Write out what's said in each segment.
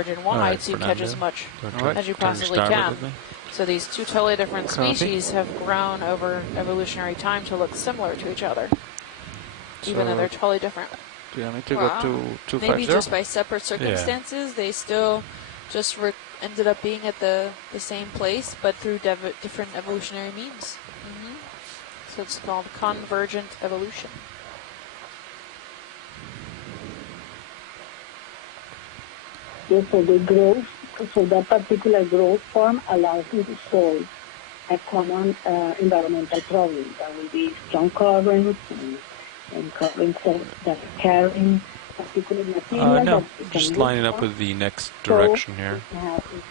and wide, so you catch as much as you possibly can. So these two totally different species have grown over evolutionary time to look similar to each other, even though they're totally different. Do you want me to go to 250? Maybe just by separate circumstances, they still just ended up being at the same place, but through different evolutionary means. So it's called convergent evolution. Yes, so the growth, so that particular growth form allows you to solve a common environmental problem. That will be strong currents and currents that carrying particular material. No, just lining up with the next direction here.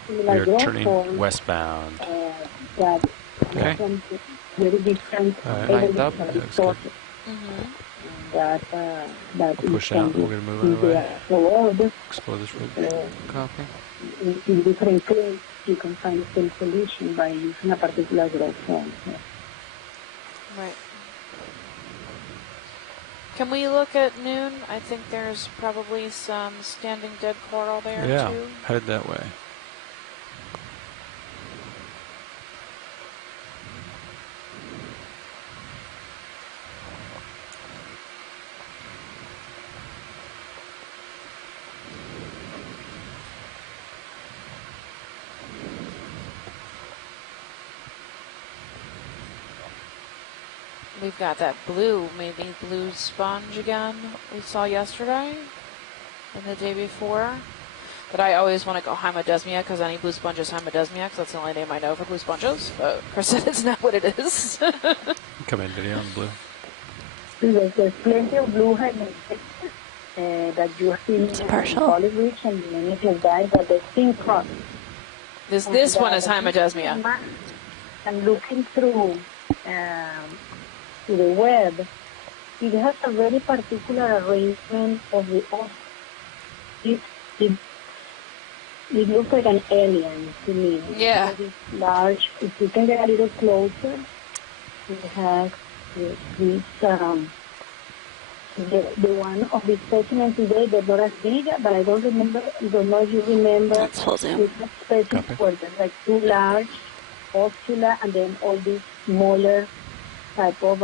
We are turning westbound. That okay. Very different lined up. That push out. We're going to move out of the way. Explore this road. Copy. In different places, you can find the same solution by using a particular growth form. Right. Can we look at noon? I think there's probably some standing dead coral there, too. Yeah, headed that way. We've got that blue, maybe blue sponge again we saw yesterday and the day before. But I always want to go Hymadesmia because any blue sponge is Hymadesmia because that's the only name I know for blue sponges. But Chris said it's not what it is. Come in video on blue. There's plenty of blue Hymadesmia that you see in Olive Ridge and many of the guys that they think cross. This one is Hymadesmia. And looking through to the web, it has a very particular arrangement of the it looks like an alien to me. Yeah. It's large. If you can get a little closer, it has this the one of the specimens today, they're not as big, but I don't know if you remember. That's full zoom. Specimens where there's like two large ostula and then all these smaller type of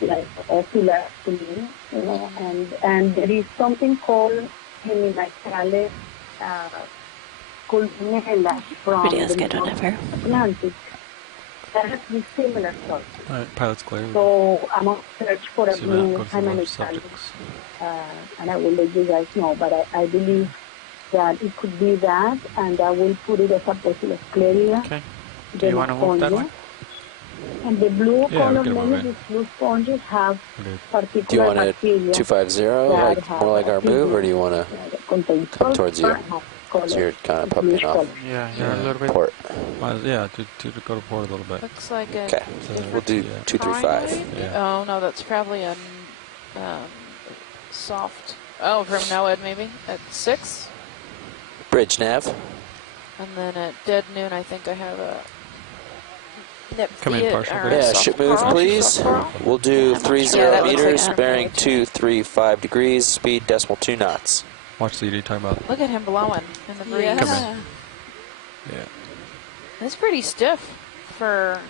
like ocular to me, you know, and there is something called hemilaterales columella from the North Atlantic that has this similar sort. All right, pilot's clear. So I'm on search for a blue hemilaterales, and I will let you guys know, but I believe that it could be that, and I will put it as a Bacillus scleria. Okay. Do you want to move that way? And the blue column, many of these blue sponges have particular Do you want it bacteria 250, like more like our move, or do you want to come towards you? So you're kind of popping off. Yeah, you're a little bit. Port. Yeah, to go to port a little bit. Looks like a. Okay, we'll do 235. Yeah. Oh no, that's probably a soft. Oh, from NOAD maybe at 6. Bridge nav. And then at dead noon, I think I have a. Come in partial. Yeah, ship move, please. We'll do 30 meters, bearing 235 degrees, speed 0.2 knots. Watch the ED talking about. Look at him blowing in the breeze. Yeah. Yeah. It's pretty stiff for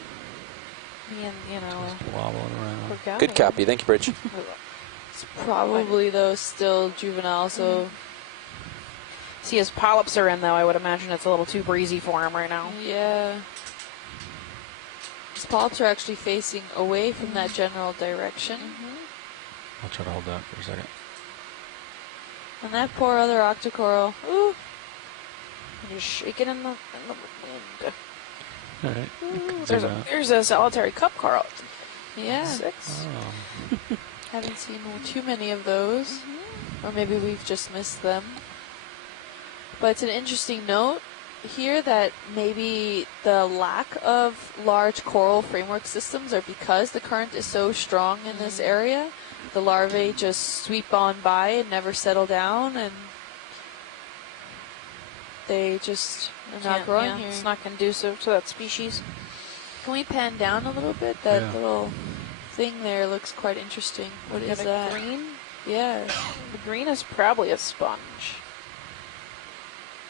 being, you know. Just wobbling around. Good copy. Thank you, Bridge. It's probably, though, still juvenile, so. See, his polyps are in, though. I would imagine it's a little too breezy for him right now. Yeah. His polyps are actually facing away from that general direction. I'll try to hold that for a second. And that poor other octocoral. Ooh. Just shaking in the wind. All right. There's a solitary cup coral. Yeah. 6. Oh. Haven't seen too many of those. Or maybe we've just missed them. But it's an interesting note here that maybe the lack of large coral framework systems are because the current is so strong in this area. The larvae just sweep on by and never settle down, and they just are not growing here. It's not conducive to that species. Can we pan down a little bit? That little thing there looks quite interesting. What is that? Green? Yeah. The green is probably a sponge.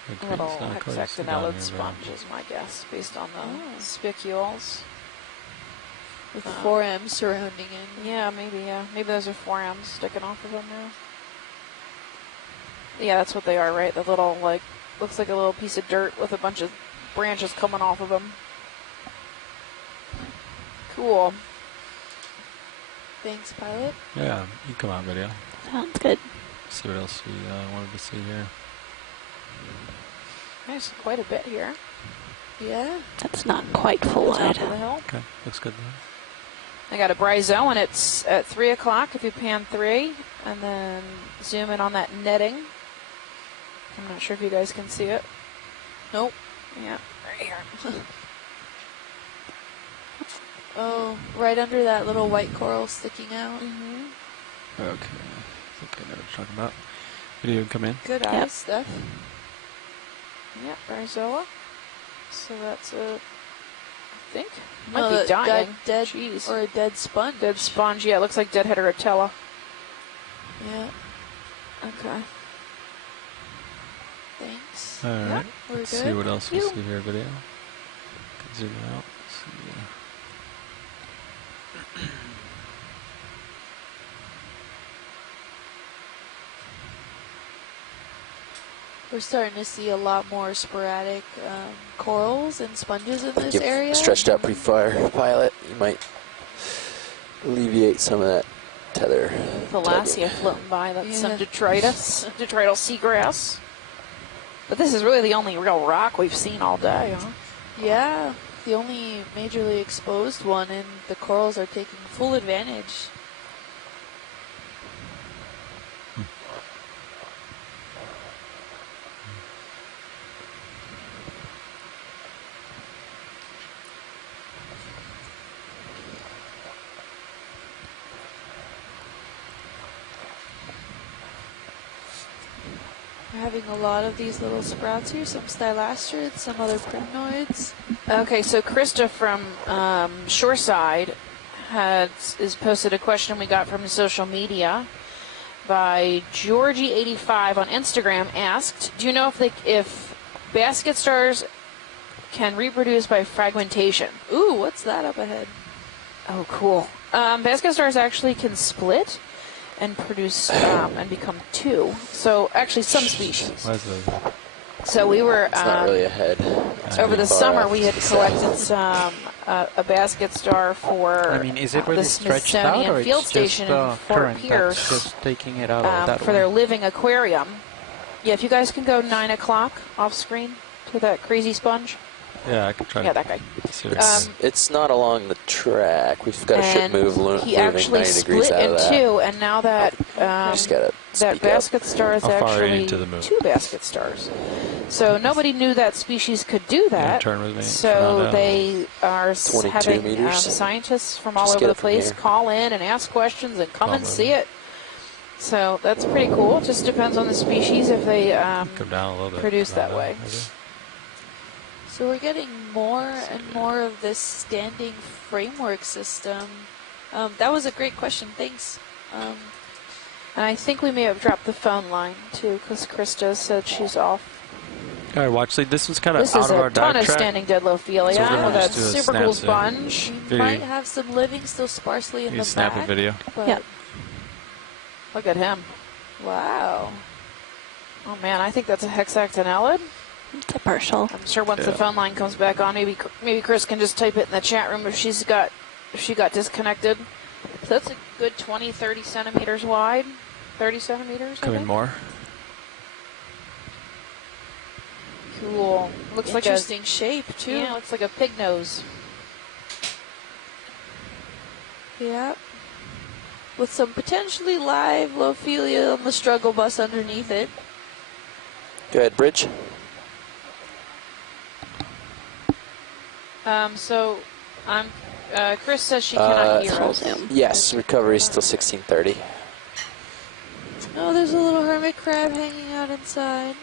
The A little green's not quite as down hexagonal here, sponge is my guess, based on the spicules. With 4M surrounding it. Yeah, maybe, yeah. Maybe those are 4Ms sticking off of them now. Yeah, that's what they are, right? The little, like, looks like a little piece of dirt with a bunch of branches coming off of them. Cool. Thanks, pilot. Yeah, you come on video. Sounds good. See what else we wanted to see here. There's quite a bit here. Yeah. That's not quite full Top wide. of the hill. Okay, looks good. I got a Brizo, and it's at 3 o'clock if you pan 3, and then zoom in on that netting. I'm not sure if you guys can see it. Nope. Yeah, right here. Oh, right under that little white coral sticking out. Okay, I think I know what you're talking about. Video come in. Good Yep. eyes, Steph. Yep, Brizoa. So that's a, I think, might No, be that dying. got dead Jeez. or a dead sponge. Dead sponge, yeah, it looks like dead heterotella. Yeah. Okay. Thanks. All right. We're Let's good. see what else we You. see here. Video. Can zoom out. See. We're starting to see a lot more sporadic corals and sponges in this You've area. stretched out pretty far, pilot. You might alleviate some of that tether. Thalassia floating by, that's some Yeah. detritus, detrital seagrass. But this is really the only real rock we've seen all day, huh? Yeah, the only majorly exposed one, and the corals are taking full advantage. We're having a lot of these little sprouts here, some stylastrids, some other primnoids. Okay, so Krista from Shoreside is posted a question we got from social media by Georgie85 on Instagram. Asked, "Do you know if basket stars can reproduce by fragmentation?" Ooh, what's that up ahead? Oh, cool. Basket stars actually can split and produce and become 2. So actually, some species. Why is that? So we were It's not really ahead. It's over pretty the far summer. off We to had the side. collected some a basket star for I mean, is it really the stretched out, Smithsonian or Field it's Station just in Fort current that's Pierce just taking it out of that for way? their living aquarium? Yeah, if you guys can go 9 o'clock off screen to that crazy sponge. Yeah, I can try Yeah, to that guy. see what It's not along the track. We've got a ship And moving he 90 actually degrees split out in of that. 2, and now that Just gotta that speak basket star is How far are you actually into the moon? 2 basket stars. So nobody knew that species could do that. turn with me, So Fernando? they are 22 having meters. scientists from all Just over get the it from place here. call in and ask questions and come Call and them. see it. So that's pretty cool. It just depends on the species if they Come down a little bit. produce Come that down, way. maybe. So we're getting more and more of this standing framework system. That was a great question. Thanks. And I think we may have dropped the phone line too, because Krista said she's off. All right, watch. See, this was kind of This out is of a our ton dive of track. standing Deadlophilia So we're gonna with that just do a super cool snap zoom. sponge. We Video. might have some living still sparsely in You the snap a back. video. But Yep. Look at him. Wow. Oh man, I think that's a hexactinellid. It's a partial. I'm sure once the Yeah. phone line comes back on, maybe Chris can just type it in the chat room if she got disconnected. So that's a good 20, 30 centimeters wide. 30 centimeters, I Come in think. more. Cool. Looks like a Interesting shape too. yeah, looks like a pig nose. Yeah. With some potentially live Lophilia on the struggle bus underneath it. Go ahead, Bridge. So Chris says she cannot hear Full us. zoom. Yes, recovery is still 1630. Oh, there's a little hermit crab hanging out inside.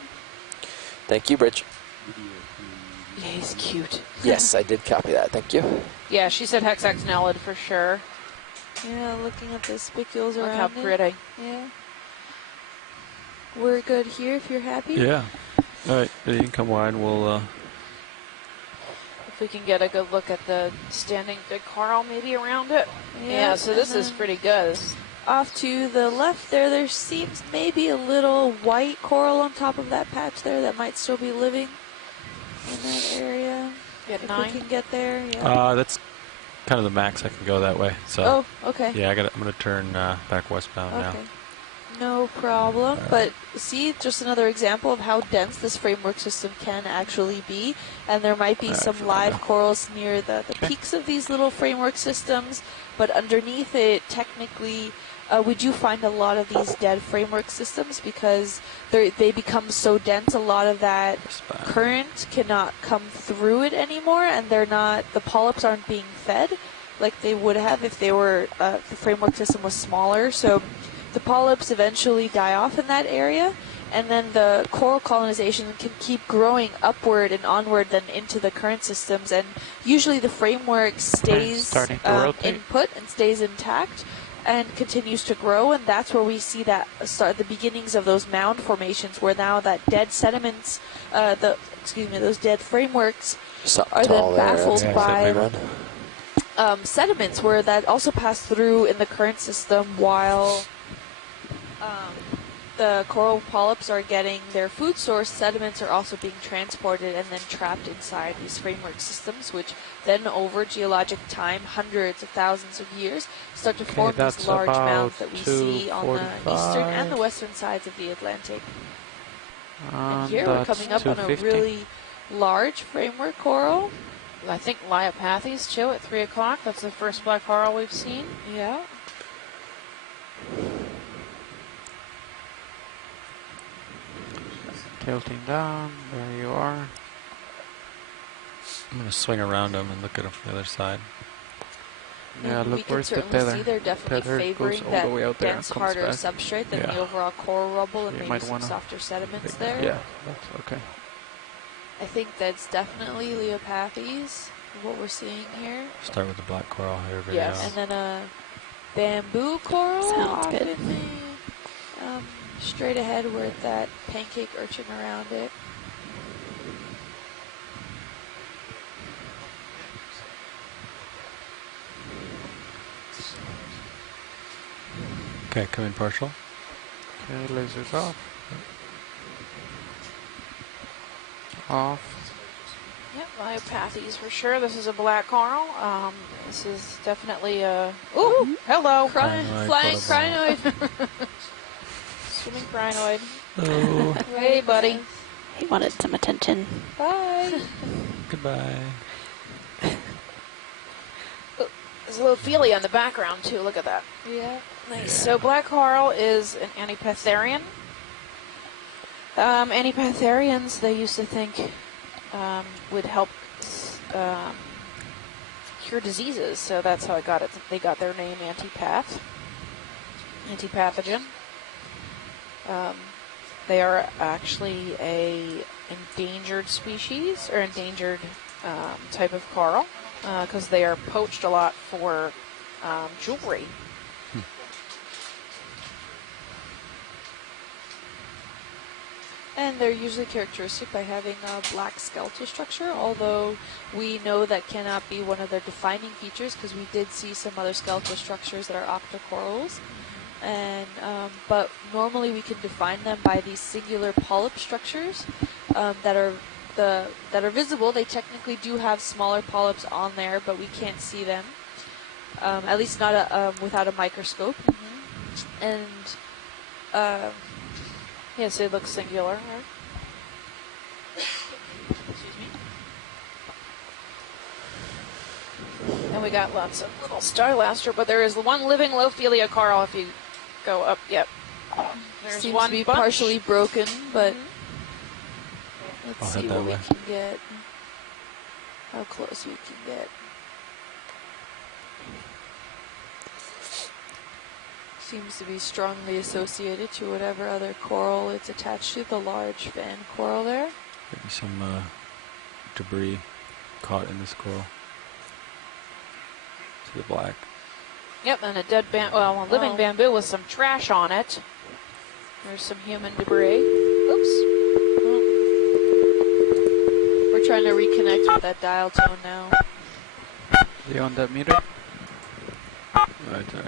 Thank you, Bridge. Yeah, he's cute. Yes, I did copy that. Thank you. Yeah, she said hexactinellid for sure. Yeah, looking at the spicules Look around how it. pretty. Yeah. we're good here if you're happy. Yeah. All right, you can come wide. We'll. If we can get a good look at the standing big coral maybe around it. Yeah, so this is pretty good. Off to the left there seems maybe a little white coral on top of that patch there that might still be living in that area. Get if 9. we can get there. Yeah. That's kind of the max I can go that way. So. Oh, okay. Yeah, I'm gonna turn back westbound now. No problem. But see, just another example of how dense this framework system can actually be. And there might be some live corals near the peaks of these little framework systems. But underneath it, technically, we do find a lot of these dead framework systems because they become so dense. A lot of that current cannot come through it anymore. And the polyps aren't being fed like they would have if they were, the framework system was smaller. So the polyps eventually die off in that area, and then the coral colonization can keep growing upward and onward then into the current systems, and usually the framework stays input and stays intact and continues to grow, and that's where we see that start the beginnings of those mound formations, where now that dead sediments, those dead frameworks are then baffled by sediments, where that also pass through in the current system while the coral polyps are getting their food source. Sediments are also being transported and then trapped inside these framework systems, which then over geologic time, hundreds of thousands of years, start to form these large mounds that we see on the eastern and the western sides of the Atlantic. And here we're coming up on a really large framework coral. I think Liopathes too at 3 o'clock. That's the first black coral we've seen. Yeah. Tilting down, there you are. I'm going to swing around them and look at them from the other side. Yeah, and look, we can where's the certainly tether? see they're definitely Tether favoring goes all that the way out there and dense, comes harder back. substrate than the overall coral rubble and You maybe might some wanna softer sediments there. Yeah, that's okay. I think that's definitely Liopathes, what we're seeing here. Start with the black coral here. Video. Yes. And then a bamboo coral. Sounds good. Straight ahead with that pancake urchin around it. Okay, come in partial. Okay, lasers off. Off. Yep, Liopathes for sure. This is a black coral. This is definitely a... Ooh, hello. Flying crinoid. Swimming crinoid. Hello. Hey, buddy. He wanted some attention. Bye. Goodbye. There's a little feely on the background, too. Look at that. Yeah. Nice. Yeah. So black coral is an antipathorean. Antipathoreans, they used to think, would help cure diseases. So that's how they got their name, antipathogen. They are actually a endangered species, or endangered type of coral, because they are poached a lot for jewelry. And they're usually characteristic by having a black skeletal structure, although we know that cannot be one of their defining features because we did see some other skeletal structures that are octocorals. And but normally we can define them by these singular polyp structures that are visible. They technically do have smaller polyps on there, but we can't see them, at least not without a microscope. Mm-hmm. And yes, they look singular. Right? Excuse me. And we got lots of little starlaster, but there is one living Lophelia coral if you go up. Yep. There's seems one to be bunch. partially broken, but let's I'll see head what that we way. can get. How close we can get. Seems to be strongly associated to whatever other coral it's attached to, the large fan coral there. Maybe some debris caught in this coral. See the black. Yep, and a dead living bamboo with some trash on it. There's some human debris. Oops. Oh. We're trying to reconnect with that dial tone now. Are you on that meter? Right. Okay.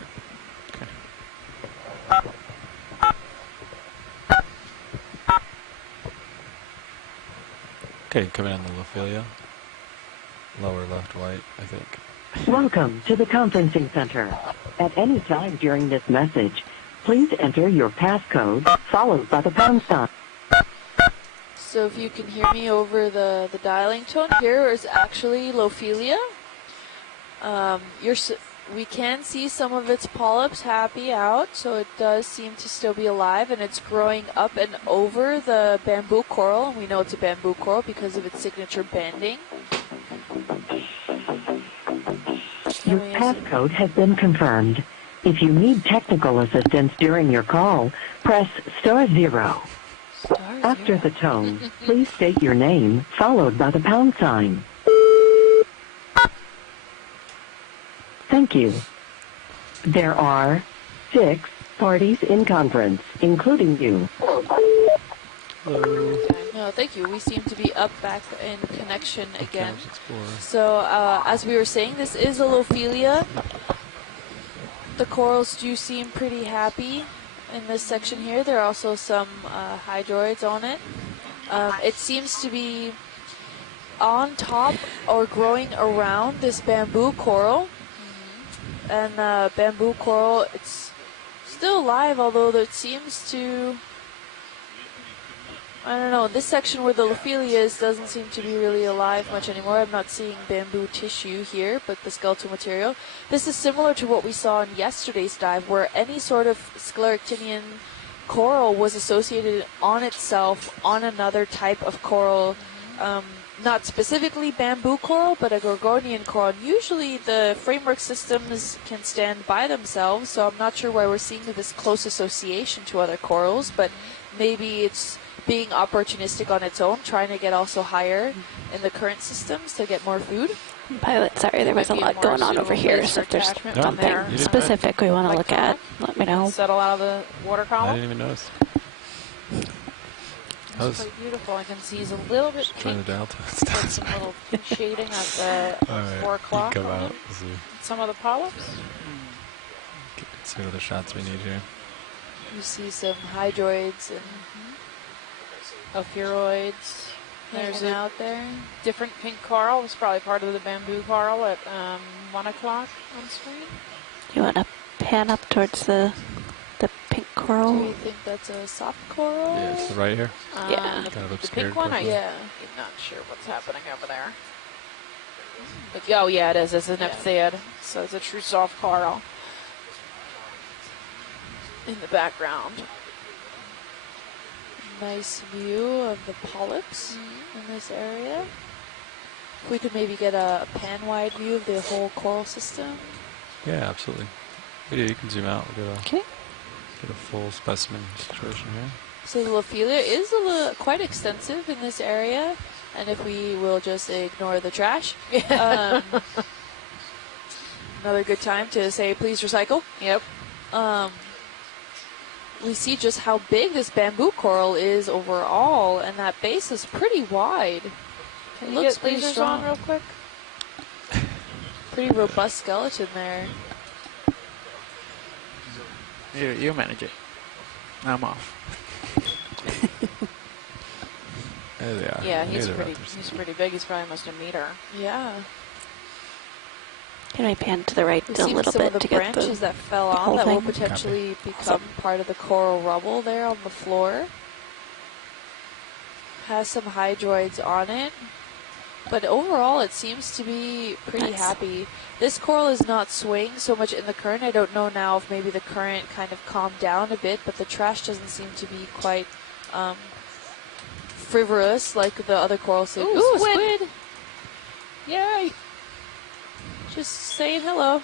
Okay, coming on the Lophelia. Lower left white, I think. Welcome to the conferencing center. At any time during this message, please enter your passcode followed by the pound sign. So if you can hear me over the dialing tone, here is actually Lophelia. We can see some of its polyps happy out, so it does seem to still be alive, and it's growing up and over the bamboo coral, and we know it's a bamboo coral because of its signature banding. Your passcode has been confirmed. If you need technical assistance during your call, press *0. After the tone, please state your name followed by the pound sign. Thank you. There are 6 parties in conference, including you. Hello. No, thank you. We seem to be back in connection again. Okeanos Explorer. So, as we were saying, this is a Lophelia. The corals do seem pretty happy in this section here. There are also some hydroids on it. It seems to be on top or growing around this bamboo coral. And bamboo coral, it's still alive, although it seems to, I don't know, this section where the Lophelia is doesn't seem to be really alive much anymore. I'm not seeing bamboo tissue here, but the skeletal material. This is similar to what we saw in yesterday's dive, where any sort of scleractinian coral was associated on itself on another type of coral. Not specifically bamboo coral, but a Gorgonian coral. And usually the framework systems can stand by themselves, so I'm not sure why we're seeing this close association to other corals, but maybe it's being opportunistic on its own, trying to get also higher in the current systems to get more food. Pilot, sorry, there was a lot going on over here, so if there's something specific we want to look at, let me know. Settle out of the water column. I didn't even notice. It's quite beautiful. I can see he's a little bit pink. The delta. With some little pink shading at the 4 o'clock. Come out. See. Some of the polyps. See what other shots we need here. You see some hydroids and Ophiuroids. There's out there. Different pink coral. It's probably part of the bamboo coral at 1 o'clock on screen. You want to pan up towards the pink coral? Do you think that's a soft coral? Yeah, it's right here. Yeah. Kind of looks The scared. pink one? I'm not sure what's happening over there. But, oh, yeah, it is. It's an epithet. So it's a true soft coral in the background. Nice view of the polyps in this area. If we could maybe get a pan-wide view of the whole coral system. Yeah, absolutely. Yeah, you can zoom out. We'll Okay. get a full specimen situation here. So the Lophelia is quite extensive in this area, and if we will just ignore the trash, another good time to say please recycle. Yep. We see just how big this bamboo coral is overall, and that base is pretty wide. Can It you looks get pretty lasers strong. on real quick? Pretty robust skeleton there. You manage it. I'm off. There they are. Yeah, he's They're pretty. out there He's somewhere. pretty big. He's probably almost a meter. Yeah. Can I pan to the right We a see little some of bit the to get branches the that fell whole on that will thing? potentially become part of the coral rubble there on the floor. Has some hydroids on it. But overall, it seems to be pretty Nice. happy. This coral is not swaying so much in the current. I don't know now if maybe the current kind of calmed down a bit, but the trash doesn't seem to be quite frivolous like the other corals. Ooh, squid! Yay! Just saying hello.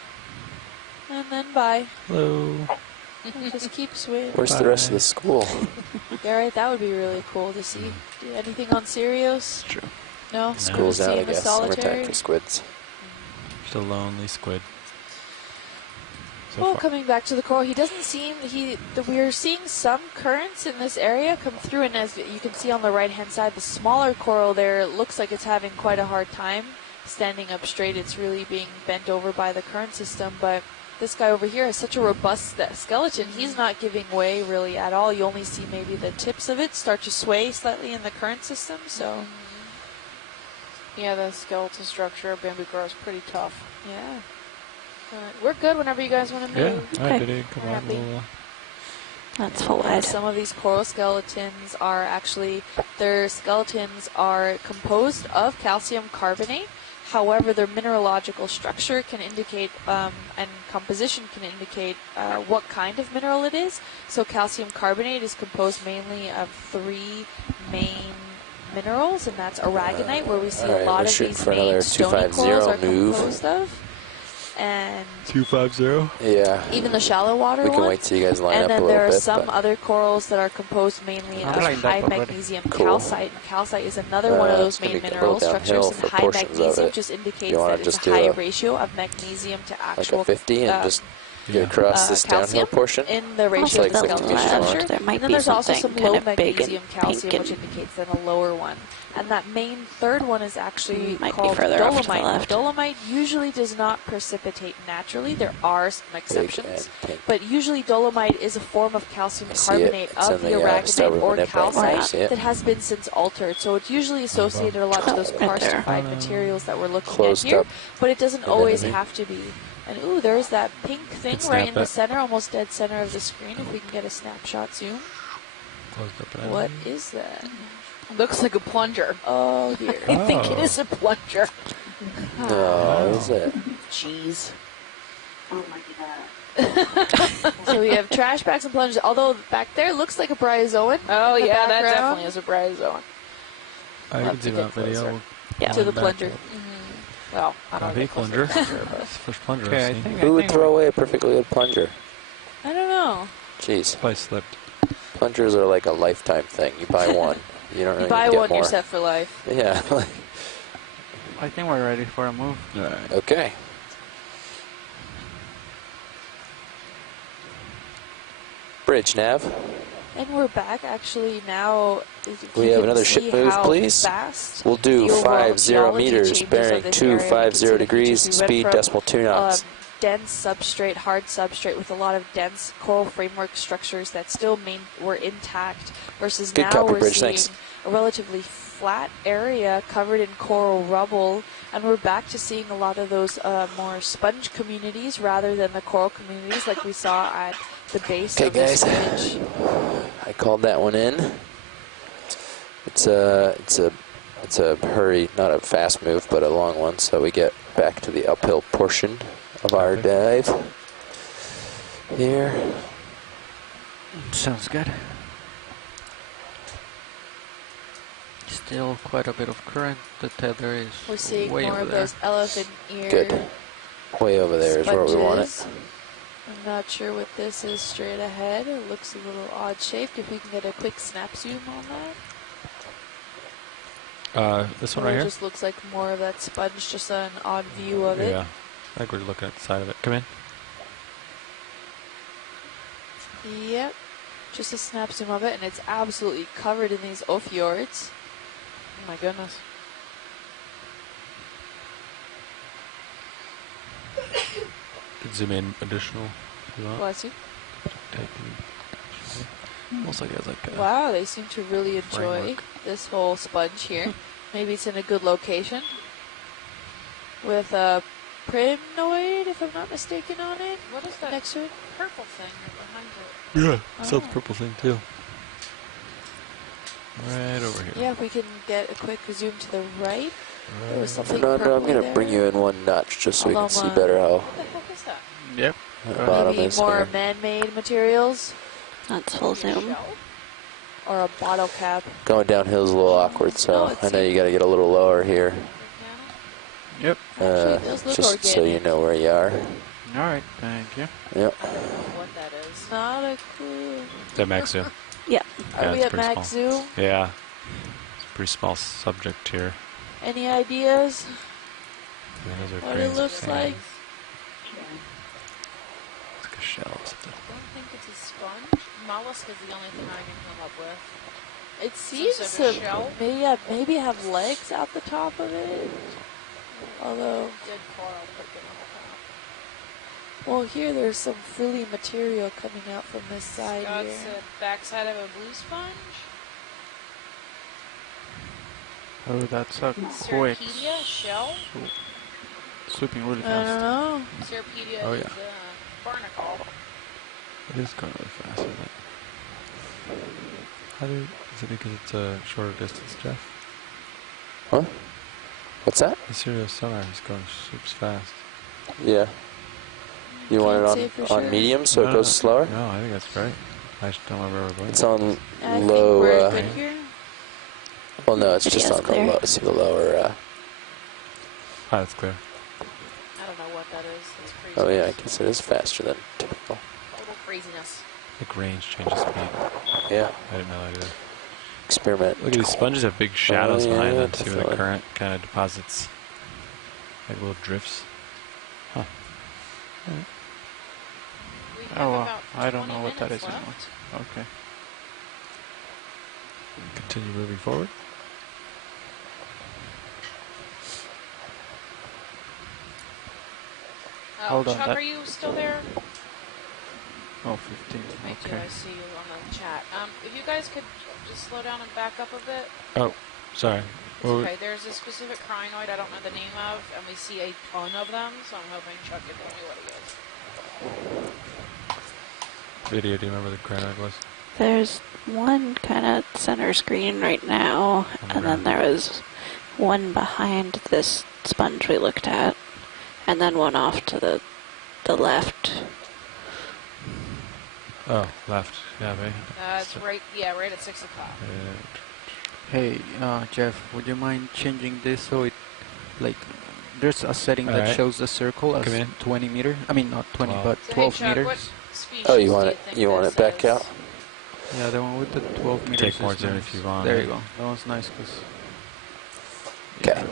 And then bye. Hello. And just keep swimming. Where's the rest of the school? Yeah, right, that would be really cool to see. Anything on Sirius? True. No? School's out, I Seeing the guess. Summertime solitary? for squids. Just a lonely squid. so Well, far. coming back to the coral, he doesn't seem, we're seeing some currents in this area come through, and as you can see on the right-hand side, the smaller coral there looks like it's having quite a hard time standing up straight. It's really being bent over by the current system, but this guy over here has such a robust skeleton. He's not giving way really at all. You only see maybe the tips of it start to sway slightly in the current system, so... Yeah, the skeletal structure of bamboo coral is pretty tough. Yeah. We're good whenever you guys want to Yeah, move. alright, Diddy, come We're on. happy. We'll, That's full wide. Some of these coral skeletons are actually, their skeletons are composed of calcium carbonate. However, their mineralogical structure can indicate, and composition can indicate what kind of mineral it is. So calcium carbonate is composed mainly of 3 main minerals, and that's aragonite, where we see a lot of these main stony corals are composed of. And 250. Yeah. even the shallow water We can ones. wait till you guys line And up a then little there are bit. some but other corals that are composed mainly I of like that high already. magnesium Cool. calcite. And calcite is another one of those it's gonna main be a mineral little downhill structures. And for high portions of magnesium it. just indicates You wanna that just it's do a high a- ratio of magnesium to like actual a 50 and just get across this calcium downhill portion. in the ratio like of the something skeletal to be strong. structure. There might And then be there's also something some low kind of big and magnesium calcium, pink which and- indicates then a lower one. And that main third one is actually Might be called further off to the dolomite. left. Dolomite usually does not precipitate naturally. There are some Big exceptions. and pink. But usually dolomite is a form of calcium I see it. carbonate It's of in the the, aragonite Starboard or Manip right now. You see calcite it? that has been since altered. So it's usually associated a lot to those Right there. karstified materials that we're looking Closed at here. up But it doesn't anemone. always have to be. And ooh, there's that pink thing Could right snap in the it. center, almost dead center of the screen. If we can get a snapshot zoom. Closed up and What is that? Looks like a plunger. Oh dear. I think it Oh. is a plunger. No, is it? Jeez. Oh my God. So we have trash bags and plungers. Although back there looks like a bryozoan. Oh, in the yeah, that background. definitely is a bryozoan. I Love can to see get that video. closer. Yeah. To the Back plunger. to- Well, I don't Coffee know. plunger. First plunger Okay, I've I seen. think Who would throw away a perfectly good plunger? I don't know. Jeez. Probably slipped. Plungers are like a lifetime thing. You buy one. You don't really You buy get one, more. you're set for life. Yeah. I think we're ready for a move. Alright. Okay. Bridge nav. And we're back actually now. If We you have can another see ship move, how please. Fast We'll do the overall 50 geology meters, changes bearing of this area. You can 250 see the degrees, features. We went speed from, decimal 2 knots. Dense substrate, hard substrate with a lot of dense coral framework structures that still were intact versus Good now copy, we're Bridge, seeing thanks. a relatively flat area covered in coral rubble, and we're back to seeing a lot of those more sponge communities rather than the coral communities like we saw at the base Okay, of this guys. ridge. I called that one in. It's a hurry, not a fast move, but a long one. So we get back to the uphill portion of our dive here. Sounds good. Still quite a bit of current. The tether is We're seeing way more over of there. those elephant ear Good. Way over there is where we want it. sponges. I'm not sure what this is straight ahead. It looks a little odd shaped. If we can get a quick snap zoom on that. This one Or right it here? just looks like more of that sponge, just an odd view of it. Yeah. I think we're looking at the side of it. Come in. Yep. Just a snap zoom of it, and it's absolutely covered in these ophiords. Oh, my goodness. Could zoom in additional if you want. Bless you. Almost like it has like a Wow, they seem to really enjoy framework. this whole sponge here. Maybe it's in a good location. With a primnoid, if I'm not mistaken, on it. What is that Next to it. purple thing behind it? Yeah, self purple thing too. Right over here. Yeah, if we can get a quick zoom to the right. There was something Fernando, I'm purpley going to there. bring you in one notch just so we can see Aloma. better how What the heck is that? Yep. the bottom Maybe is more here. man-made materials That's full zoom. or a bottle cap. Going downhill is a little awkward, No, so it's I know you got to get a little lower here. Yep. Actually, it does look Just so organic. you know where you are. All right. Thank you. Yep. What that is. Not a clue. That max zoom. Yeah. Are Yeah, we it's at pretty max small. zoom? Yeah. It's a pretty small subject here. Any ideas Yeah, those are what it grains of looks sand. like? It's sponge? Mollusk is the only thing I can come up with. It seems to maybe have legs out the top of it. Although Dead coral picking on the top. Well, here there's some frilly material coming out from this side Scott's here. the backside of a blue sponge. Oh, that's a quick Serrapedia shell. swooping really I fast. don't know. Serrapedia Oh, is yeah. barnacle. It is going really fast, isn't it? Is it because it's a shorter distance, Jeff? Huh? What's that? The Sirius sonar is going super fast. Yeah. You want Can't say it for on sure. medium so it goes slower? No, I think that's great. I just don't remember where we're going. It's on I think low. we're good here. Well, no, it's just on clear. the low. See the lower. Ah, that's clear. I don't know what that is. It's crazy. Oh yeah, I guess it is faster than typical. Total craziness. Like range changes speed. Yeah. I didn't know that either. Experiment. Look at these sponges have big shadows Oh, yeah, behind them too. The definitely. current kind of deposits like little drifts. Huh. We have Oh, about I don't 20 know what that minutes is anymore. left. Okay. Continue moving forward. Hold on, Chuck, that- are you still there? Oh, 15. Thank you. Okay. I see you on the chat. If you guys could just slow down and back up a bit. Oh, sorry. It's What okay. There's a specific crinoid I don't know the name of, and we see a ton of them, so I'm hoping Chuck can tell me what it is. video do you remember the crinoid was? There's one kind of center screen right now, and then there was one behind this sponge we looked at, and then one off to the left. Oh, left. Yeah, right. It's right at 6 o'clock. Hey, Jeff, would you mind changing this so it, like, there's a setting that Alright. shows the circle as Come in. 20 meter. I mean, not 20, 12. but So, 12 hey, Chuck, what meters. species Oh, you do want it? think You want this it back is? out? Yeah, the one with the 12 meters. Take more is zoom nice. if you want. There you go. That one's nice because. Okay.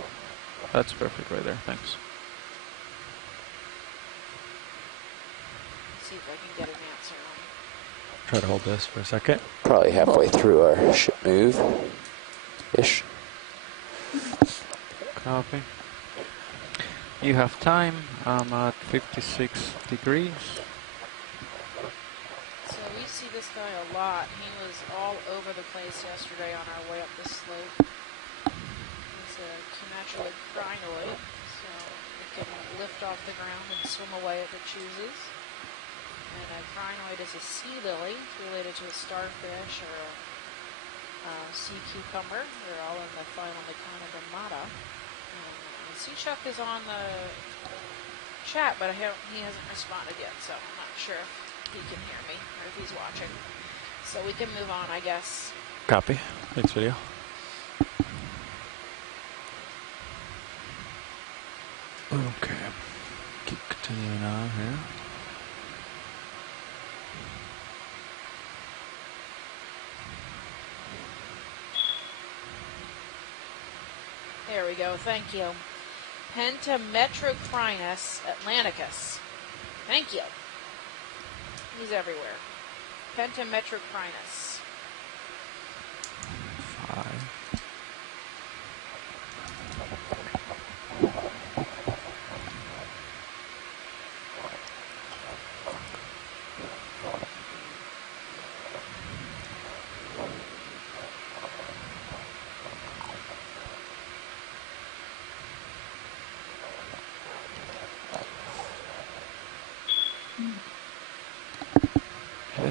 That's perfect right there. Thanks. See if I can get an answer on Try to hold this for a second. Probably halfway through our ship move. Ish. Copy. You have time. I'm at 56 degrees. So we see this guy a lot. He was all over the place yesterday on our way up the slope. He's a cumatulid crinoid, so it can lift off the ground and swim away if it chooses. And a crinoid is a sea lily. It's related to a starfish or a sea cucumber. They're all in the phylum Econodermata. And Sea Chuck is on the chat, but he hasn't responded yet, so I'm not sure if he can hear me or if he's watching. So we can move on, I guess. Copy. Next video. Okay. Keep continuing on here. There we go. Thank you. Pentametrocrinus atlanticus. Thank you. He's everywhere. Pentametrocrinus. 5.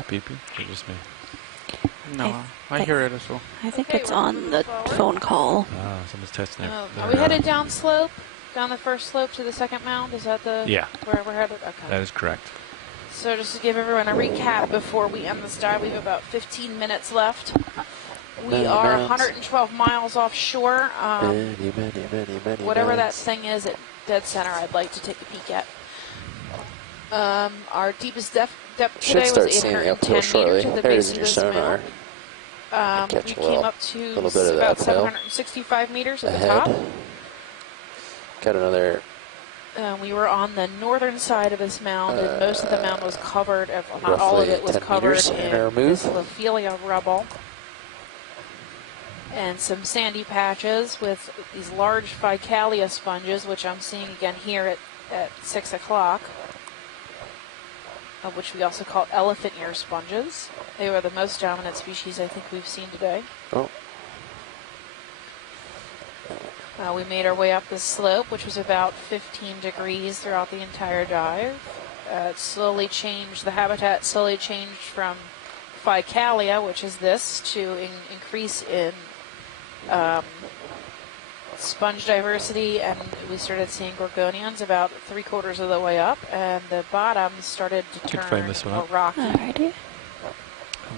Beeping? Or just me? No, I hear it as well. I think Okay, it's we're on moving the forward. phone call. Ah, someone's testing it. Are we headed down slope? Down the first slope to the second mound? Is that the Yeah. where we're headed? Okay. That is correct. So just to give everyone a recap before we end this dive, we have about 15 minutes left. We are 112 miles offshore. Many. Whatever that thing is at dead center, I'd like to take a peek at. Our deepest depth Should today start was seeing the 810 uphill shortly. meters at the There it base is of in your this sonar. mound. Catch We a came little up to bit of the about uphill. 765 meters at the Ahead. top. Got another We were on the northern side of this mound, and most of the mound was covered, if not all of it was covered in this Lophelia rubble. And some sandy patches with these large Ficalia sponges, which I'm seeing again here at 6 o'clock, which we also call elephant ear sponges. They were the most dominant species I think we've seen today. Oh. We made our way up the slope, which was about 15 degrees throughout the entire dive. It slowly changed, the habitat slowly changed from Ficalia, which is this, to increase in sponge diversity, and we started seeing gorgonians about 3/4 of the way up, and the bottoms started to turn more rocky. Alrighty.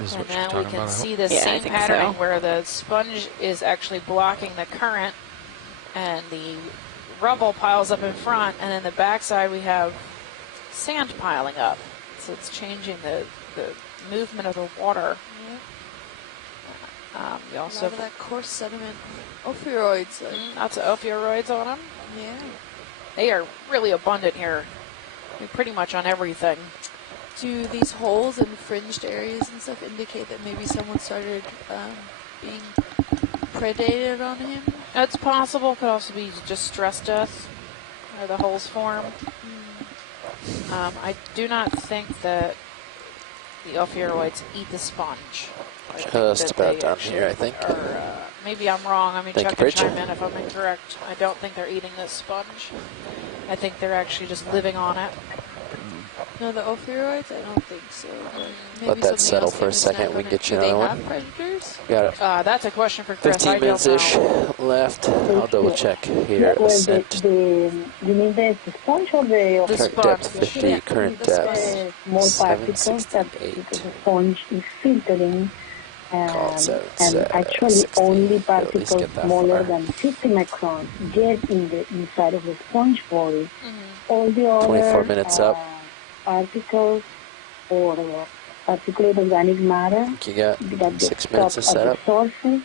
And then we can see the same pattern where the sponge is actually blocking the current, and the rubble piles up in front, and in the backside we have sand piling up. So it's changing the movement of the water. We also have that coarse sediment, ophiuroids. Lots of ophiuroids on them. Yeah. They are really abundant here. Pretty much on everything. Do these holes and fringed areas and stuff indicate that maybe someone started being predated on him? It's possible. Could also be just stress death, where the holes form. I do not think that the ophiuroids eat the sponge. Just about down here, I think. Maybe I'm wrong. I mean, Chuck can chime in if I'm incorrect. I don't think they're eating this sponge. I think they're actually just living on it. No, the ophiuroids? I don't think so. Maybe let that settle for a second. We can get you another one. Do they have predators? Got it. That's a question for Chris. 15 minutes-ish left. I'll double check here. Ascent. You mean the sponge or the current depth 50, current depth small particles that the sponge is filtering, and actually only particles smaller than 50 microns get in the inside of the sponge body. All the other 24 minutes up. Particles or particulate organic matter You got that 6 minutes of setup. Sources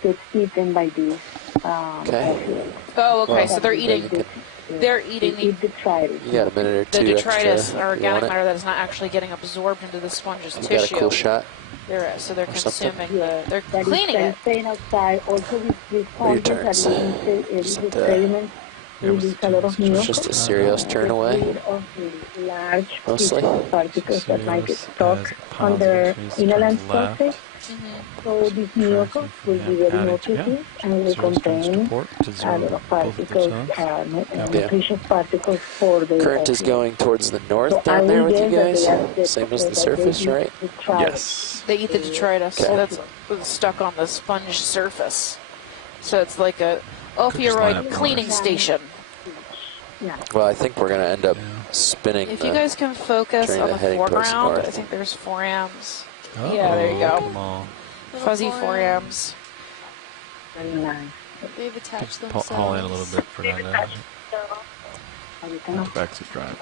gets eaten by these. Okay. Oh, okay. So they're eating. They're eating the detritus. You got a minute or two. The detritus extra. or organic matter that is not actually getting absorbed into the sponge's tissue. Got a cool shot. So they're consuming they're that cleaning it. Staying outside. Also, these sponges are using sediments. A lot of It's just a serious turn away. Large Mostly. particles that might get stuck on the inland surface. So these mucus will be very nutritive and will contain a lot of particles, nutritious particles for the Current is going towards the north down there with you guys. Same as the surface, right? Yes. They eat the detritus that's stuck on the sponge surface. So it's like a ophiuroid cleaning station. Well, I think we're going to end up spinning. If you guys can focus on the foreground, I think there's forams. Yeah, there you go. Come on. Fuzzy forams. Very nice. They've attached Haul themselves. in a little bit for that. Backseat drive.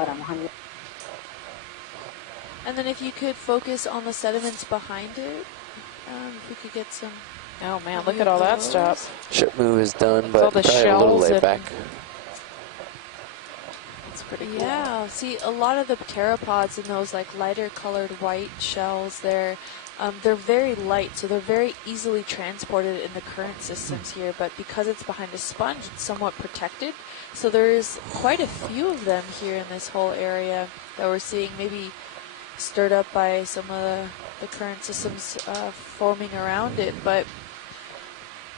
And then if you could focus on the sediments behind it, if we could get some. Oh man, look at all that stuff. Ship move is done, all but the probably a little shells laid back. It's pretty cool. Yeah, see a lot of the pteropods in those like lighter colored white shells, they're very light, so they're very easily transported in the current systems here, but because it's behind a sponge, it's somewhat protected. So there's quite a few of them here in this whole area that we're seeing, maybe stirred up by some of the current systems forming around it. But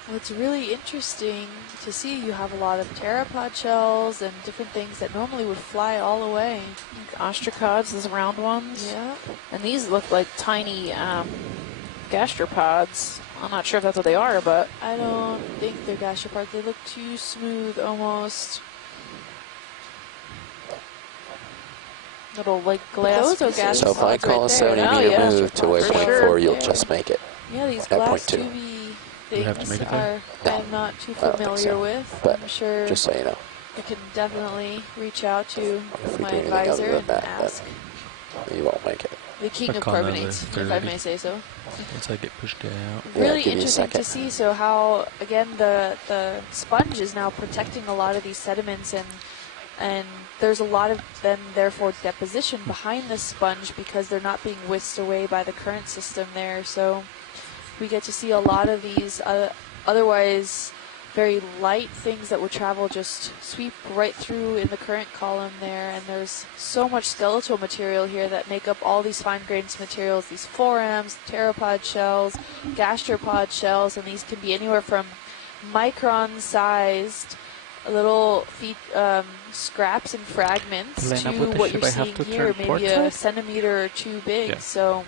what's really interesting to see, you have a lot of pteropod shells and different things that normally would fly all away. Like ostracods, those round ones. Yeah. And these look like tiny gastropods. I'm not sure if that's what they are, but I don't think they're gastropods. They look too smooth almost. Little like glass. Those are So if I call right a there. 70-meter move to For waypoint sure. 4, you'll just make it. Yeah, these At glass point 2. tubey We have to things make it there? I'm not too I don't think familiar so. with. But I'm sure just so you know. I can definitely reach out to If we my do anything advisor other than and that, ask. then you won't make it. The king I'll of call another carbonates, if I 30. may say so. Once I get pushed out. Yeah, Really give you a interesting second. to see. So how, again, the sponge is now protecting a lot of these sediments, and and there's a lot of them, therefore, deposition behind this sponge because they're not being whisked away by the current system there. So we get to see a lot of these otherwise very light things that would travel just sweep right through in the current column there. And there's so much skeletal material here that make up all these fine-grained materials, these forams, pteropod shells, gastropod shells, and these can be anywhere from micron-sized little scraps and fragments to what you're seeing here, maybe a centimeter or two big. Yeah. So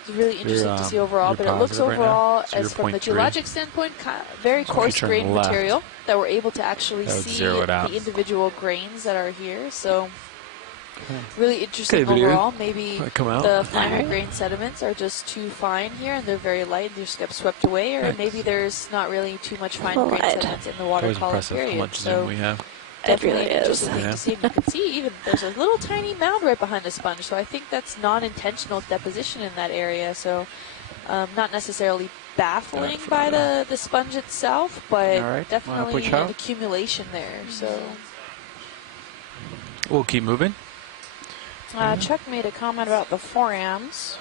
it's really interesting to see overall, but it looks overall, so as from the geologic standpoint, very coarse-grained material that we're able to actually see the individual grains that are here. So really interesting overall. Maybe the finer grain sediments are just too fine here, and they're very light, and they just get swept away, or maybe there's not really too much fine grain sediments in the water column period. How much zoom we have. It really is. To see. You can see even there's a little tiny mound right behind the sponge, so I think that's non-intentional deposition in that area. So not necessarily baffling by the sponge itself, but definitely an accumulation there. So we'll keep moving. Chuck made a comment about the forams.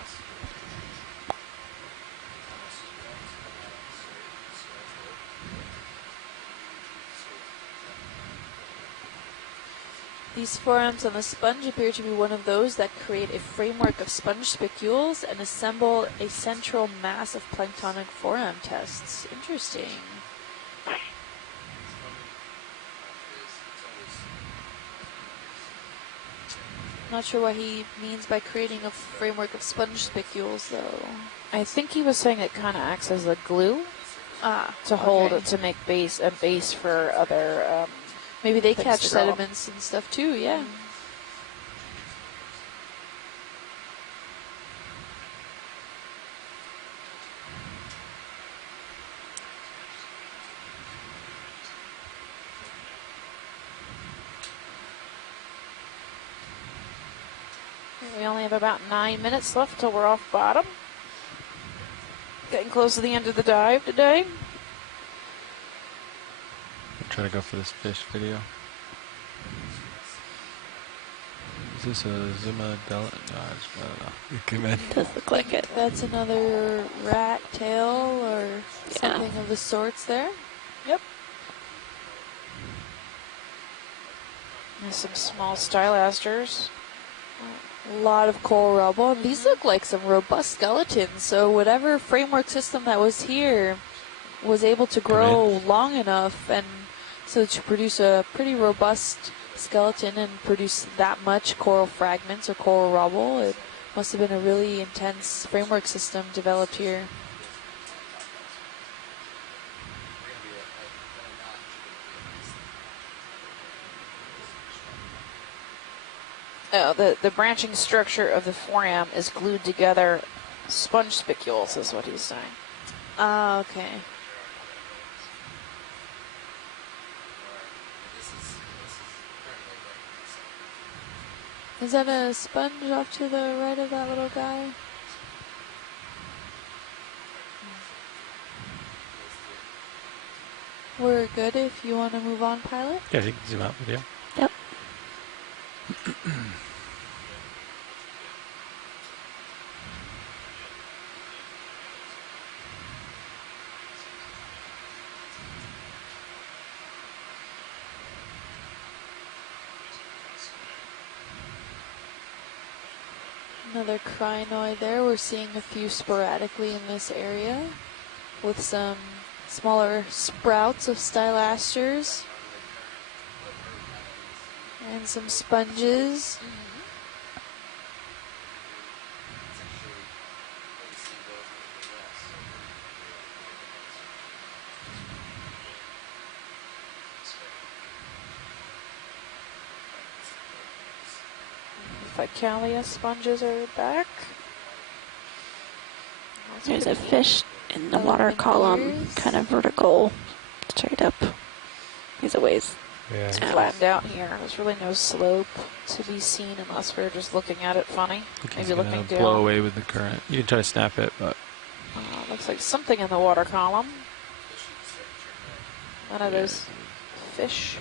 These forams on the sponge appear to be one of those that create a framework of sponge spicules and assemble a central mass of planktonic foram tests. Interesting. Not sure what he means by creating a framework of sponge spicules, though. I think he was saying it kind of acts as a glue to hold it, to make a base for other. Maybe they catch sediments and stuff too. Yeah. We only have about 9 minutes left till we're off bottom. Getting close to the end of the dive today. Try to go for this fish video. Is this a Zuma Della? No, you come in. Does look like it. That's another rat tail or something of the sorts there. Yep. There's some small stylasters. A lot of coral rubble. And these look like some robust skeletons. So whatever framework system that was here was able to grow long enough and so to produce a pretty robust skeleton and produce that much coral fragments or coral rubble. It must have been a really intense framework system developed here. Oh, the branching structure of the foram is glued together. Sponge spicules is what he's saying. Ah, okay. Is that a sponge off to the right of that little guy? We're good if you want to move on, pilot? Yeah, you can zoom out video. Yep. Another crinoid there. We're seeing a few sporadically in this area with some smaller sprouts of stylasters and some sponges. Ficalia sponges are back. There's a fish in the water column, kind of vertical, straight up. He's a ways. Yeah. It's flattened out here. There's really no slope to be seen unless we're just looking at it funny. Maybe looking down. Blow away with the current. You can try to snap it, but looks like something in the water column. One of those fish.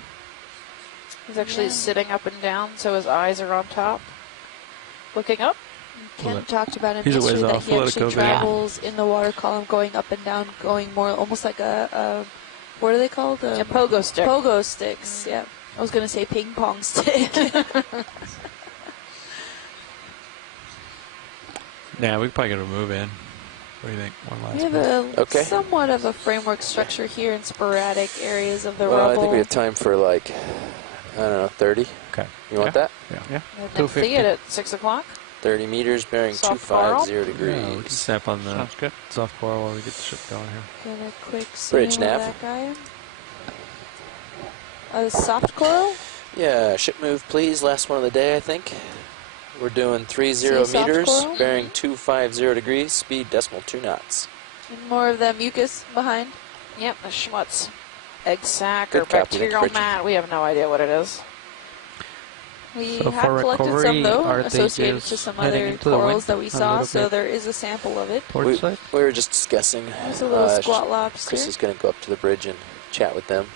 He's actually sitting up and down, so his eyes are on top, looking up. Ken talked about him He's a ways yesterday that off. he We'll let it actually go there. travels in the water column, going up and down, going more almost like a what are they called? A pogo stick. Pogo sticks. Yeah, I was gonna say ping pong stick. Yeah, we could probably get a move in. What do you think? One last We have move. a somewhat of a framework structure here in sporadic areas of the Well, rubble. I think we have time for like, I don't know, 30. Okay. You want that? Yeah. And see it at 6 o'clock. 30 meters bearing Soft coral? 250 degrees. Yeah, we can snap on the soft coral while we get the ship going here. Get a quick Bridge zoom of nav. that guy. Soft coral? Yeah, ship move please. Last one of the day, I think. We're doing 30 soft meters, coral? bearing 250 degrees, speed decimal 2 knots. And more of the mucus behind. Yep, the schmutz. Egg sac Good or copy, bacterial Bridge. mat. We have no idea what it is. We So have for collected recovery, some, though, are they associated just to some heading other into the corals wind that we a saw, little so bit? there is a sample of it. Port We side? were just discussing. There's a little squat lobster. Chris is going to go up to the bridge and chat with them.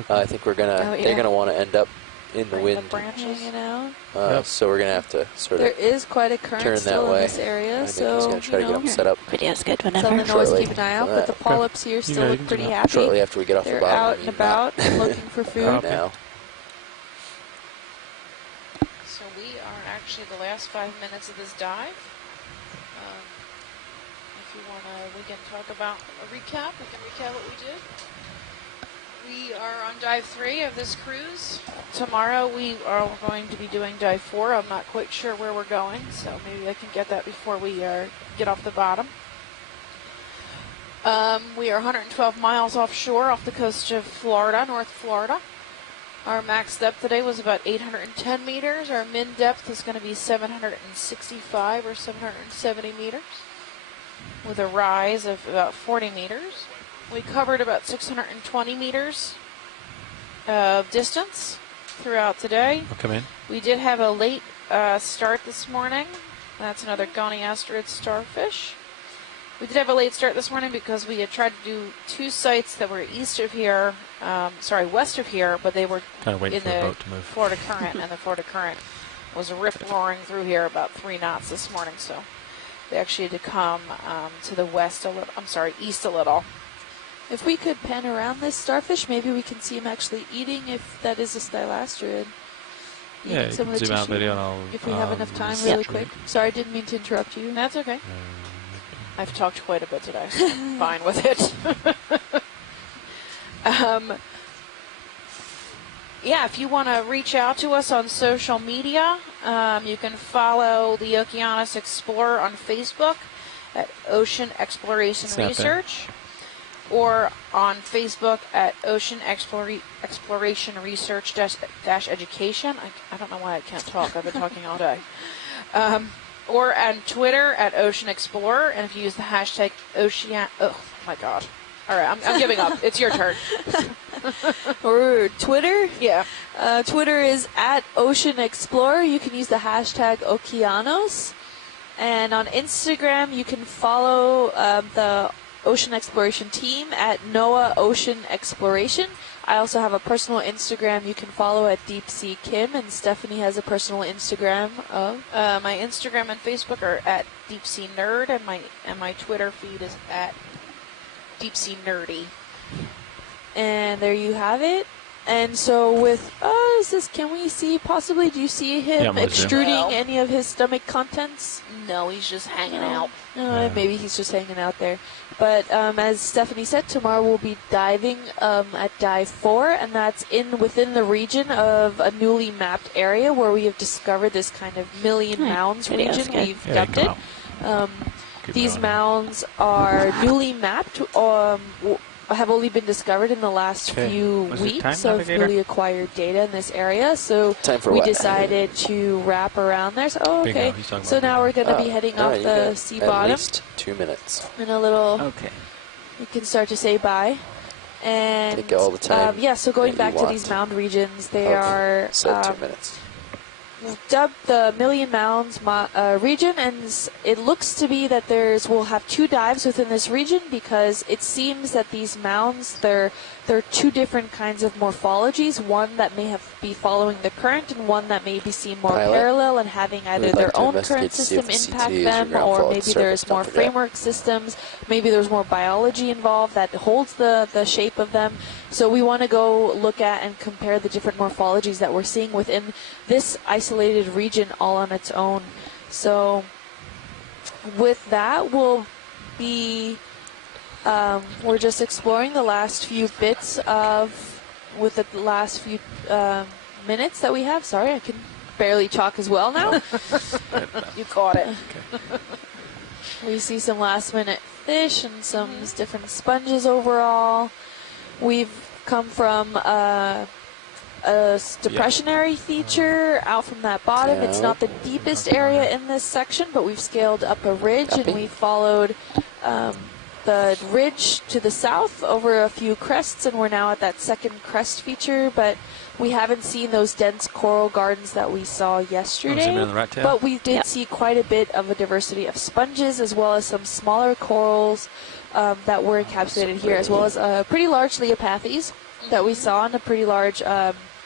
Okay. I think we're gonna. Oh, yeah. They're gonna want to end up in the Right, wind. the branches. Hanging out. Yep. So we're gonna have to sort There of is quite a current turn that still in way. this I area, think so he's gonna try to get them set up Video's good Tell whenever. the noise, Shortly keep an eye out, for but the that. polyps here still you look can pretty zoom out. happy. shortly after we get off They're the bottom. out I and mean, about not and looking for food. right now. So we are actually the last 5 minutes of this dive. If you want to, we can talk about a recap. We can recap what we did. We are on dive 3 of this cruise. Tomorrow we are going to be doing dive 4. I'm not quite sure where we're going, so maybe I can get that before we get off the bottom. We are 112 miles offshore off the coast of Florida, North Florida. Our max depth today was about 810 meters. Our min depth is going to be 765 or 770 meters with a rise of about 40 meters. We covered about 620 meters of distance throughout today. I'll come in. We did have a late start this morning. That's another goniasterid starfish. We did have a late start this morning because we had tried to do 2 sites that were west of here, but they were Kind of waiting in for the the boat to move. Florida current, and the Florida current was rip-roaring through here about 3 knots this morning, so they actually had to come to the east a little. If we could pan around this starfish, maybe we can see him actually eating, if that is a stylastrid. Yeah, you can zoom out video and I'll... If we have enough time, just really show quick. you. Sorry, I didn't mean to interrupt you. That's okay. I've talked quite a bit today, so I'm fine with it. Yeah, if you want to reach out to us on social media, you can follow the Okeanos Explorer on Facebook at Ocean Exploration Snap in. Research, or on Facebook at Ocean Exploration Research dash Education. I don't know why I can't talk. I've been talking all day. Or on Twitter at Ocean Explorer, and if you use the hashtag Ocean... Oh, my God. All right, I'm giving up. It's your turn. Or Twitter? Yeah. Twitter is at Ocean Explorer. You can use the hashtag Okeanos. And on Instagram, you can follow the Ocean Exploration team at NOAA Ocean Exploration. I also have a personal Instagram you can follow at Deep Sea Kim, and Stephanie has a personal Instagram of... My Instagram and Facebook are at Deep Sea Nerd, and my Twitter feed is at Deep Sea Nerdy. And there you have it. And so with can we see possibly, do you see him Yeah, I'm gonna zoom. extruding No. any of his stomach contents? No, he's just hanging out. Maybe he's just hanging out there. But as Stephanie said, tomorrow we'll be diving at dive 4, and that's within the region of a newly mapped area where we have discovered this kind of million mounds Video's region. good. We've Yeah, dubbed you it. come Keep These going. mounds are newly mapped, have only been discovered in the last Okay. few Was it weeks time, of Navigator? newly acquired data in this area. So Time for we what? decided to wrap around there. So, Bingo, okay. he's talking So about now bingo. we're going to be heading all off right, you the got sea at bottom least 2 minutes. in a little. Okay. You can start to say bye. And Take all the time so going that back you to want. these mound regions, they Okay, are said 2 minutes. dubbed the Million Mounds region, and it looks to be that we'll have 2 dives within this region because it seems that these mounds, they're 2 different kinds of morphologies, one that may be following the current and one that may be seen more parallel and having either their own current system impact them, or maybe there's more framework systems, maybe there's more biology involved that holds the shape of them. So we want to go look at and compare the different morphologies that we're seeing within this isolated region all on its own. So with that, we'll be we're just exploring the last few bits with the last few minutes that we have. Sorry, I can barely talk as well now. You caught it. Okay. We see some last minute fish and some different sponges overall. We've come from a depressionary feature out from that bottom. It's not the deepest area in this section, but we've scaled up a ridge and we followed the ridge to the south over a few crests, and we're now at that second crest feature, but we haven't seen those dense coral gardens that we saw yesterday. But we did see quite a bit of a diversity of sponges as well as some smaller corals that were encapsulated here, as well as pretty large leopathes that we saw, and a pretty large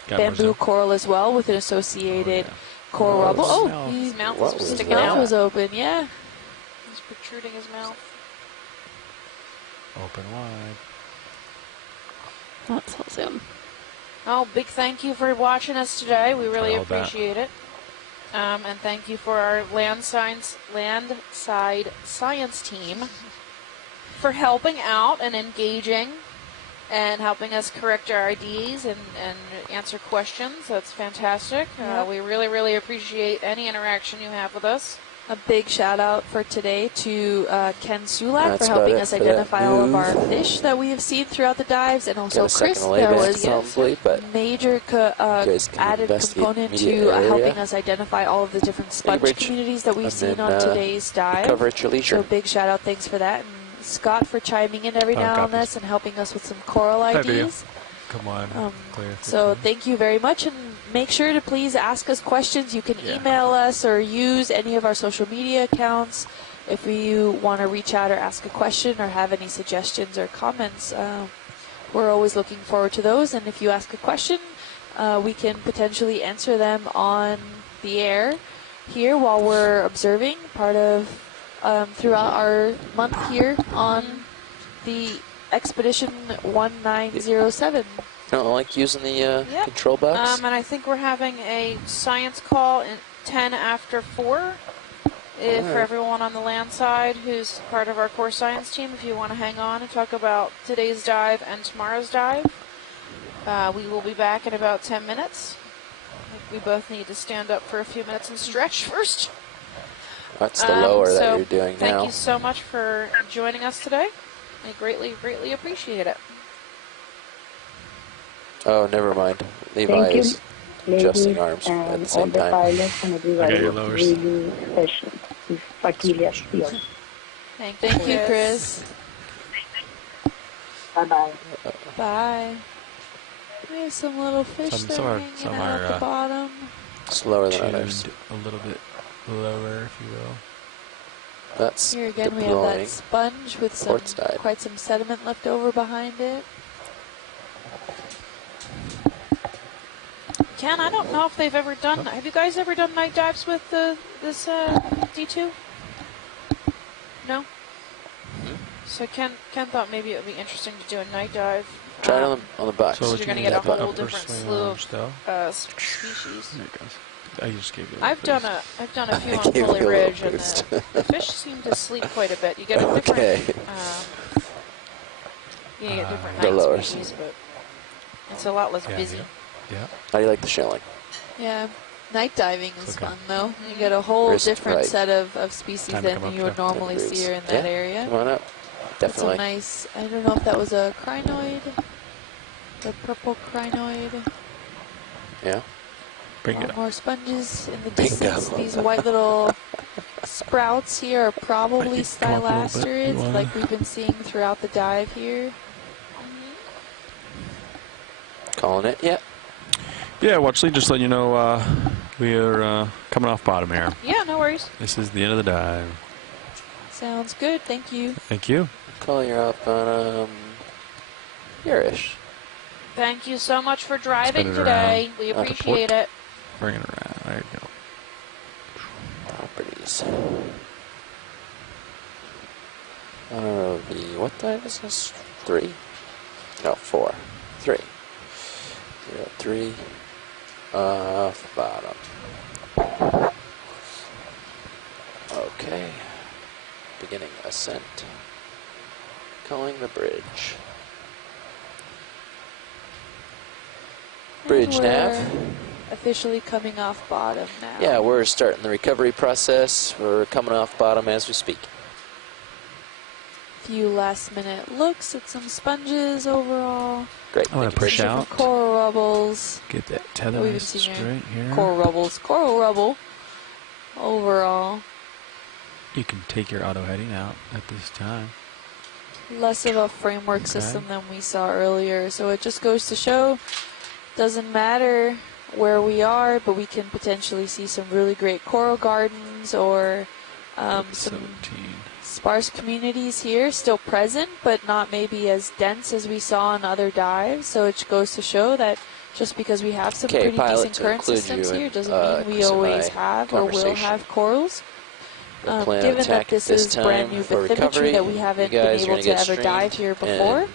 bamboo coral as well with an associated coral rubble. Oh, his mouth was sticking mouth out. was open, yeah. He's protruding his mouth. Open wide. That's awesome. Oh, big thank you for watching us today. We really appreciate it. And thank you for our landside science team for helping out and engaging and helping us correct our IDs and answer questions. That's fantastic. We really, really appreciate any interaction you have with us. A big shout out for today to Ken Sulak for helping us identify all of our fish that we have seen throughout the dives, and also Chris. There was a major added component to helping us identify all of the different sponge communities that we've seen on today's dive. Cover at your leisure. So big shout out, thanks for that. And Scott for chiming in every now on this and helping us with some coral IDs. Come on, clear. So thank you very much, and make sure to please ask us questions. You can email us or use any of our social media accounts if you want to reach out or ask a question or have any suggestions or comments. We're always looking forward to those, and if you ask a question, we can potentially answer them on the air here while we're observing part of throughout our month here on the Expedition 1907. You don't like using the control box? And I think we're having a science call in 10 after 4. For everyone on the land side who's part of our core science team, if you want to hang on and talk about today's dive and tomorrow's dive. We will be back in about 10 minutes. We both need to stand up for a few minutes and stretch first. That's the lower that you're doing now. Thank you so much for joining us today. I greatly, greatly appreciate it. Oh, never mind. Levi is adjusting arms at the same time. Okay, your lowers. Really special. Thank you, Chris. Bye-bye. Bye. We have some little fish hanging out at the bottom. Slower than others. A little bit lower, if you will. That's here again. We have that sponge with quite some sediment left over behind it. Ken, I don't know if they've ever done. Have you guys ever done night dives with this D2? No. So Ken thought maybe it would be interesting to do a night dive. Try it on the box. So you're going to get a whole different slew of species. There it goes. I just gave you I've done a few on Foley Ridge, and the fish seem to sleep quite a bit. You get a different, you get different night species, but it's a lot less busy. Yeah. How do you like the shelling? Yeah, night diving is fun though. You get a whole different set of species than you would normally see here in that area. Come on up. Definitely. That's a nice. I don't know if that was a crinoid, the purple crinoid. Yeah. More sponges in the distance. These white little sprouts here are probably stylosterids, like we've been seeing throughout the dive here. Calling it, yeah. Yeah, Watchley, just letting you know We are coming off bottom here. Yeah, no worries. This is the end of the dive. Sounds good. Thank you. Thank you. Calling her up on Yurish. Thank you so much for driving Spin it today. around. We Off the appreciate it. Bring it around. There you go. Properties. ROV. What dive is this? 3? No, 4. 3. 0, 3. Off bottom. Okay. Beginning ascent. Calling the bridge. Bridge And nav. we're officially coming off bottom now. Yeah, we're starting the recovery process. We're coming off bottom as we speak. Few last minute looks at some sponges overall. Great. I'm going to push Different out. coral rubbles. Get that tether We've been nice seeing straight here. Coral rubbles. Coral rubble. Overall. You can take your auto heading out at this time. Less of a framework system than we saw earlier. So it just goes to show, doesn't matter where we are, but we can potentially see some really great coral gardens or some 17. sparse communities here still present, but not maybe as dense as we saw on other dives. So it goes to show that just because we have some Okay, pretty pilot, decent to current include systems you here in, doesn't mean we Chris and always I have or will conversation. have corals. We'll plan Given attack that this this is time brand new for bathymetry recovery. that we You haven't been guys are able gonna to get ever dive here streamed before, and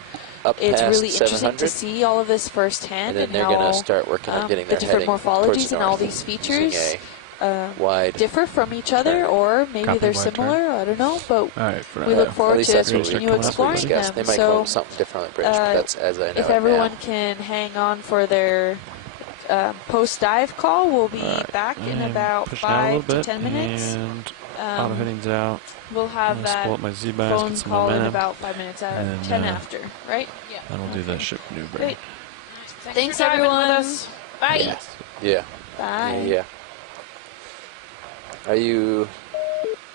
up it's past really interesting 700. to see all of this firsthand And then and they're how going to start working on getting the their different heading towards morphologies the and all north, these features using a wide differ from each other, turn. or maybe Copy, they're wide turn. similar. I don't know, but All right, for we look at forward least to that's what we continue coming up. exploring discussed. They them. might So call them something different on the bridge, but that's as I know if it everyone now. can hang on for their post-dive call, we'll be back in I'm about pushing out a little 5 to bit, 10 minutes. and auto heading's out. We'll have I'm gonna that spool up my Z-bias, phone get some call in momentum, about 5 minutes out, and then, 10 after, right? Yeah. and we'll do the ship maneuver. Great. Thanks for diving everyone. with us. Bye. Yeah. Bye. Yeah. Are you